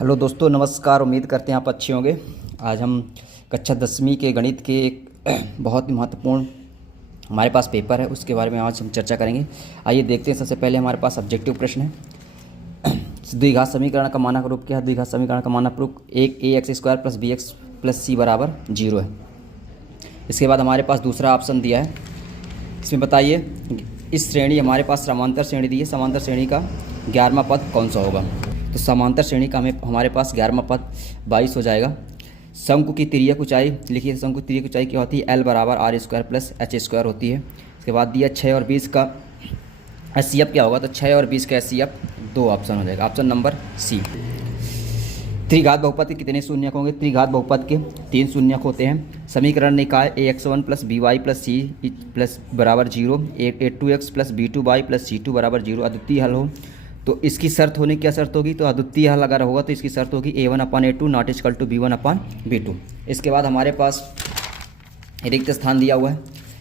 Hello दोस्तों, नमस्कार। उम्मीद करते हैं आप अच्छे होंगे। आज हम कक्षा 10वीं के गणित के एक बहुत ही महत्वपूर्ण हमारे पास पेपर है, उसके बारे में आज हम चर्चा करेंगे। आइए देखते हैं। सबसे पहले हमारे पास सब्जेक्टिव प्रश्न है। द्विघात समीकरण का मानक रूप क्या है? द्विघात समीकरण का मानक रूप एक ax² + bx + c बराबर 0 है। इसके बाद हमारे पास दूसरा ऑप्शन दिया है। इसमें बताइए, इस श्रेणी हमारे पास समांतर श्रेणी दी है, समांतर श्रेणी का 11वां पद कौन सा होगा? तो समांतर श्रेणी का हमारे पास 11वां पद 22 हो जाएगा। शंकु की तिर्यक ऊंचाई लिखिए। शंकु की तिर्यक ऊंचाई क्या होती है? L बराबर r² + h² होती है। इसके बाद दिया 6 और 20 का HCF क्या होगा? तो 6 और 20 का HCF 2 ऑप्शन हो जाएगा, ऑप्शन नंबर सी। त्रिघात बहुपद के कितने शून्यक होंगे? त्रिघात बहुपद के 3 शून्यक होते हैं। समीकरण निकाय ax1 + by + c बराबर 0, a2x + b2y + c2 बराबर 0 अद्वितीय हल हो तो इसकी शर्त होने की क्या शर्त होगी? तो अद्वितीय हल अगर होगा तो इसकी शर्त होगी a1/a2 not equal to b1/b2। इसके बाद हमारे पास रिक्त स्थान दिया हुआ है।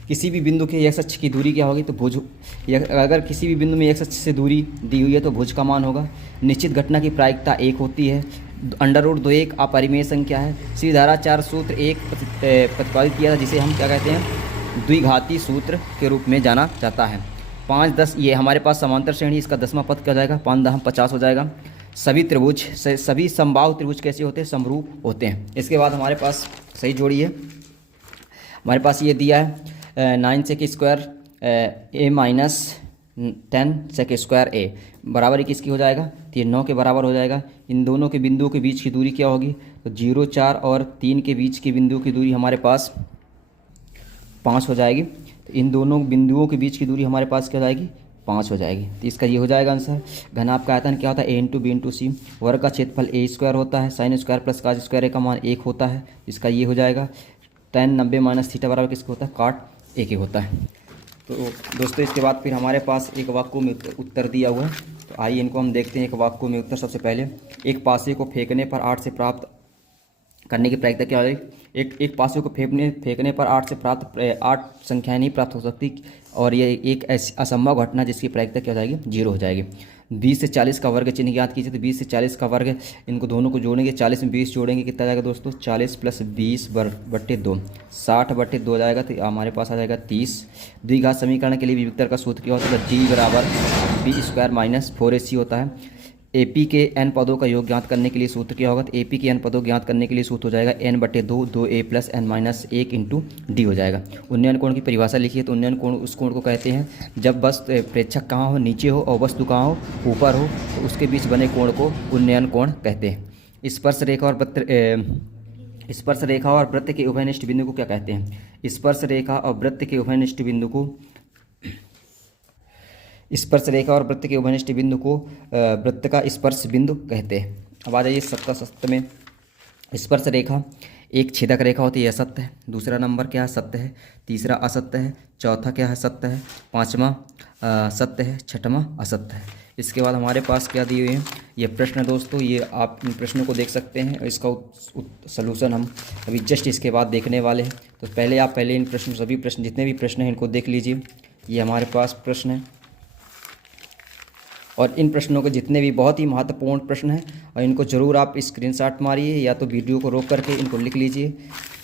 किसी भी बिंदु के x अक्ष की दूरी क्या होगी? तो भुज। अगर किसी भी बिंदु में x अक्ष से दूरी दी हुई है तो भुज का मान होगा। निश्चित घटना की प्रायिकता 1 होती है। √2 एक अपरिमेय संख्या है। सीधी धाराचार सूत्र एक प्रतिपादित किया था, जिसे हम क्या कहते हैं? द्विघाती सूत्र के रूप में जाना जाता है। 5, 10 ये हमारे पास समांतर श्रेणी, इसका 10वां पद क्या हो जाएगा? 5 10 50 हो जाएगा। सभी त्रिभुज सभी समबाहु त्रिभुज कैसे होते हैं? समरूप होते हैं। इसके बाद हमारे पास सही जोड़ी है। हमारे पास ये दिया है 9 sec² a - 10 sec² a बराबर किसकी हो जाएगा? तो ये 9 के बराबर हो जाएगा। इन दोनों के बिंदुओं के बीच की दूरी क्या होगी? तो 0, 4 और 3 के बीच के बिंदुओं की दूरी हमारे पास 5 हो जाएगी। तो इन दोनों बिंदुओं के बीच की दूरी हमारे पास क्या हो जाएगी? 5 हो जाएगी। तो इसका ये हो जाएगा आंसर। घनाभ का आयतन क्या होता है? a × b × c। वर्ग का क्षेत्रफल a² होता है। sin² + cos² a का मान 1 होता है। इसका ये हो जाएगा। tan 90 - थीटा बराबर किसका होता है? cot a के होता है। तो दोस्तों, इसके बाद फिर हमारे पास एक वाक्य में उत्तर दिया हुआ है। तो आइए इनको हम देखते हैं। एक वाक्य में उत्तर सबसे पहले, एक पासे को फेंकने पर 8 से प्राप्त करने की प्रायिकता क्या हो जाएगी? एक पासे को फेंकने पर 8 से प्राप्त 8 संख्याएं नहीं प्राप्त हो सकती, और ये एक ऐसी असंभव घटना जिसकी प्रायिकता क्या हो जाएगी? 0 हो जाएगी। 20 से 40 का वर्ग चिन्ह ज्ञात कीजिए। तो 20 से 40 का वर्ग, इनको दोनों को जोड़ेंगे। 40 में 20 जोड़ेंगे, कितना जाएगा दोस्तों? 40 + 20/2 60/2 हो जाएगा। तो हमारे पास आ जाएगा 30। द्विघात समीकरण के लिए विभक्तर का सूत्र क्या होता है? d बराबर b² - 4ac होता है। AP के n पदों का योग ज्ञात करने के लिए सूत्र क्या होगा? तो AP के n पदों ज्ञात करने के लिए सूत्र हो जाएगा n/2 2a + n - 1 × d हो जाएगा। उन्नयन कोण की परिभाषा लिखिए। तो उन्नयन कोण उस कोण को कहते हैं जब वस्तु प्रेक्षक कहाँ हो? नीचे हो, और वस्तु कहाँ हो? ऊपर हो, तो उसके बीच बने कोण को उन्नयन कोण कहते हैं। स्पर्श रेखा और वृत्त के उभयनिष्ठ बिंदु को क्या कहते हैं? स्पर्श रेखा और वृत्त के उभयनिष्ठ बिंदु को वृत्त का स्पर्श बिंदु कहते हैं। अब आ जाइए सत्ता सत्य में। स्पर्श रेखा एक छेदक रेखा होती है, सत्य है। दूसरा नंबर क्या है? सत्य है। तीसरा असत्य है। चौथा क्या है? सत्य है। पांचवा सत्य है। छठवां असत्य है। इसके बाद हमारे पास क्या दिए हुए हैं? ये प्रश्न दोस्तों, ये आप इन प्रश्नों को देख सकते हैं। इसका सलूशन हम अभी जस्ट इसके बाद देखने वाले हैं। तो पहले इन प्रश्न सभी प्रश्न जितने भी प्रश्न हैं इनको देख लीजिए। ये हमारे पास प्रश्न है, और इन प्रश्नों के जितने भी बहुत ही महत्वपूर्ण प्रश्न हैं, और इनको ज़रूर आप स्क्रीनशॉट मारिए, या तो वीडियो को रोक करके इनको लिख लीजिए,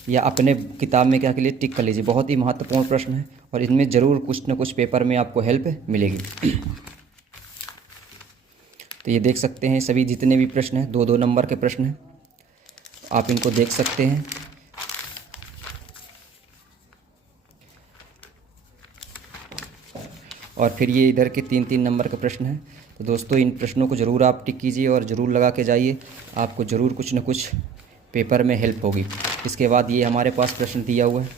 या अपने किताब में क्या के लिए टिक कर लीजिए। बहुत ही महत्वपूर्ण प्रश्न है, और इनमें ज़रूर कुछ न कुछ पेपर में आपको हेल्प मिलेगी। तो ये देख सकते हैं सभी जितने भी प्रश्न हैं, 2-2 नंबर के प्रश्न हैं, आप इनको देख सकते हैं। और फिर ये इधर के 3-3 नंबर का प्रश्न है। तो दोस्तों, इन प्रश्नों को ज़रूर आप टिक कीजिए और ज़रूर लगा के जाइए, आपको ज़रूर कुछ न कुछ पेपर में हेल्प होगी। इसके बाद ये हमारे पास प्रश्न दिया हुआ है,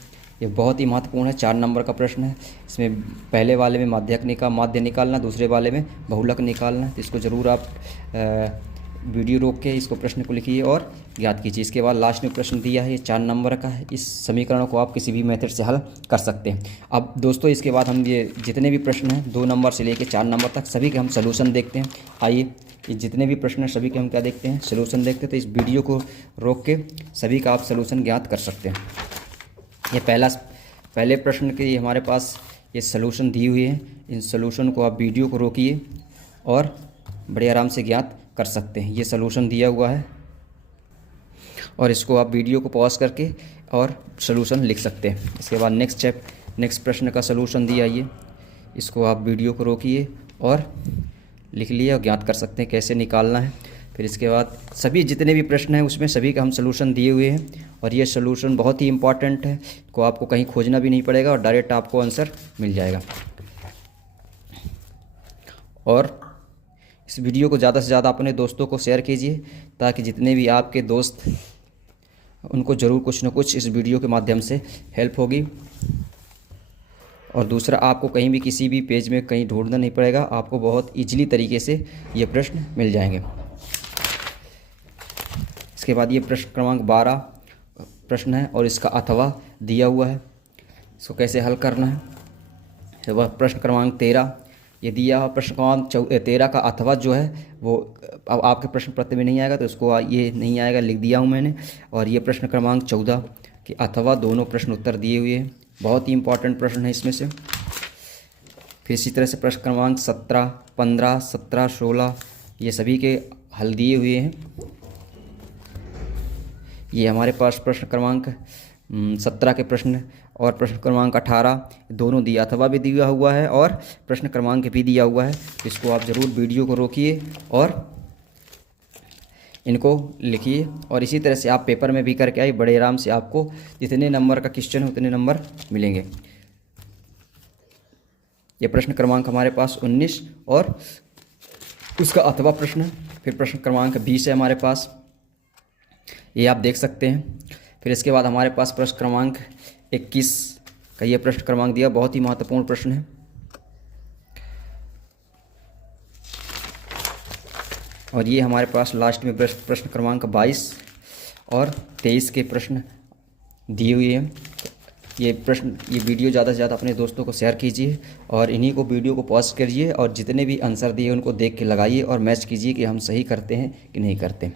ये बहुत ही महत्वपूर्ण है। 4 नंबर का प्रश्न है। इसमें पहले वाले में माध्य निकालना, दूसरे वाले में बहुलक निकालना। तो इसको ज़रूर आप वीडियो रोक के इसको प्रश्न को लिखिए और याद कीजिए। इसके बाद लास्ट में प्रश्न दिया है, ये 4 नंबर का है। इस समीकरण को आप किसी भी मेथड से हल कर सकते हैं। अब दोस्तों, इसके बाद हम ये जितने भी प्रश्न हैं 2 नंबर से लेकर 4 नंबर तक सभी के हम सलूशन देखते हैं। आइए, ये जितने भी प्रश्न हैं सभी के हम क्या देखते हैं? सलूशन देखते हैं। तो इस वीडियो को रोक के सभी का आप सलूशन ज्ञात कर सकते हैं। ये पहले प्रश्न के हमारे पास ये सलूशन दी हुई है। इन सलूशन को आप वीडियो को रोकिए और बड़े आराम से ज्ञात कर सकते हैं। ये सलूशन दिया हुआ है और इसको आप वीडियो को पॉज करके और सलूशन लिख सकते हैं। इसके बाद नेक्स्ट प्रश्न का सलूशन दिया, ये इसको आप वीडियो को रोकिए और लिख लिए और ज्ञात कर सकते हैं कैसे निकालना है। फिर इसके बाद सभी जितने भी प्रश्न हैं उसमें सभी का हम सलूशन दिए हुए हैं और ये सलूशन बहुत ही इम्पॉर्टेंट है, को आपको कहीं खोजना भी नहीं पड़ेगा और डायरेक्ट आपको आंसर मिल जाएगा। और इस वीडियो को ज़्यादा से ज़्यादा अपने दोस्तों को शेयर कीजिए ताकि जितने भी आपके दोस्त उनको ज़रूर कुछ न कुछ इस वीडियो के माध्यम से हेल्प होगी। और दूसरा, आपको कहीं भी किसी भी पेज में कहीं ढूंढना नहीं पड़ेगा, आपको बहुत ईजिली तरीके से ये प्रश्न मिल जाएंगे। इसके बाद ये प्रश्न क्रमांक 12 प्रश्न है और इसका अथवा दिया हुआ है, इसको कैसे हल करना है। तो वह प्रश्न क्रमांक 13 ये दिया हुआ, प्रश्न क्रमांक 13 का अथवा जो है वो अब आपके प्रश्न पत्र में नहीं आएगा तो इसको ये नहीं आएगा, लिख दिया हूँ मैंने। और ये प्रश्न क्रमांक 14 कि अथवा दोनों प्रश्न उत्तर दिए हुए हैं, बहुत ही इंपॉर्टेंट प्रश्न है इसमें से। फिर इसी तरह से प्रश्न क्रमांक 17, 15, 17, 16 ये सभी के हल दिए हुए हैं। ये हमारे पास प्रश्न क्रमांक 17 के प्रश्न और प्रश्न क्रमांक 18 दोनों दिया, अथवा भी दिया हुआ है और प्रश्न क्रमांक भी दिया हुआ है। इसको आप ज़रूर वीडियो को रोकिए और इनको लिखिए और इसी तरह से आप पेपर में भी करके आइए, बड़े आराम से आपको जितने नंबर का क्वेश्चन है उतने नंबर मिलेंगे। ये प्रश्न क्रमांक हमारे पास 19 और उसका अथवा प्रश्न है। फिर प्रश्न क्रमांक 20 है हमारे पास, ये आप देख सकते हैं। फिर इसके बाद हमारे पास प्रश्न क्रमांक 21 का ये प्रश्न क्रमांक दिया, बहुत ही महत्वपूर्ण प्रश्न है। और ये हमारे पास लास्ट में प्रश्न क्रमांक 22 और 23 के प्रश्न दिए हुए हैं। ये वीडियो ज़्यादा से ज़्यादा अपने दोस्तों को शेयर कीजिए और इन्हीं को वीडियो को पॉज करिए और जितने भी आंसर दिए उनको देख के लगाइए और मैच कीजिए कि हम सही करते हैं कि नहीं करते।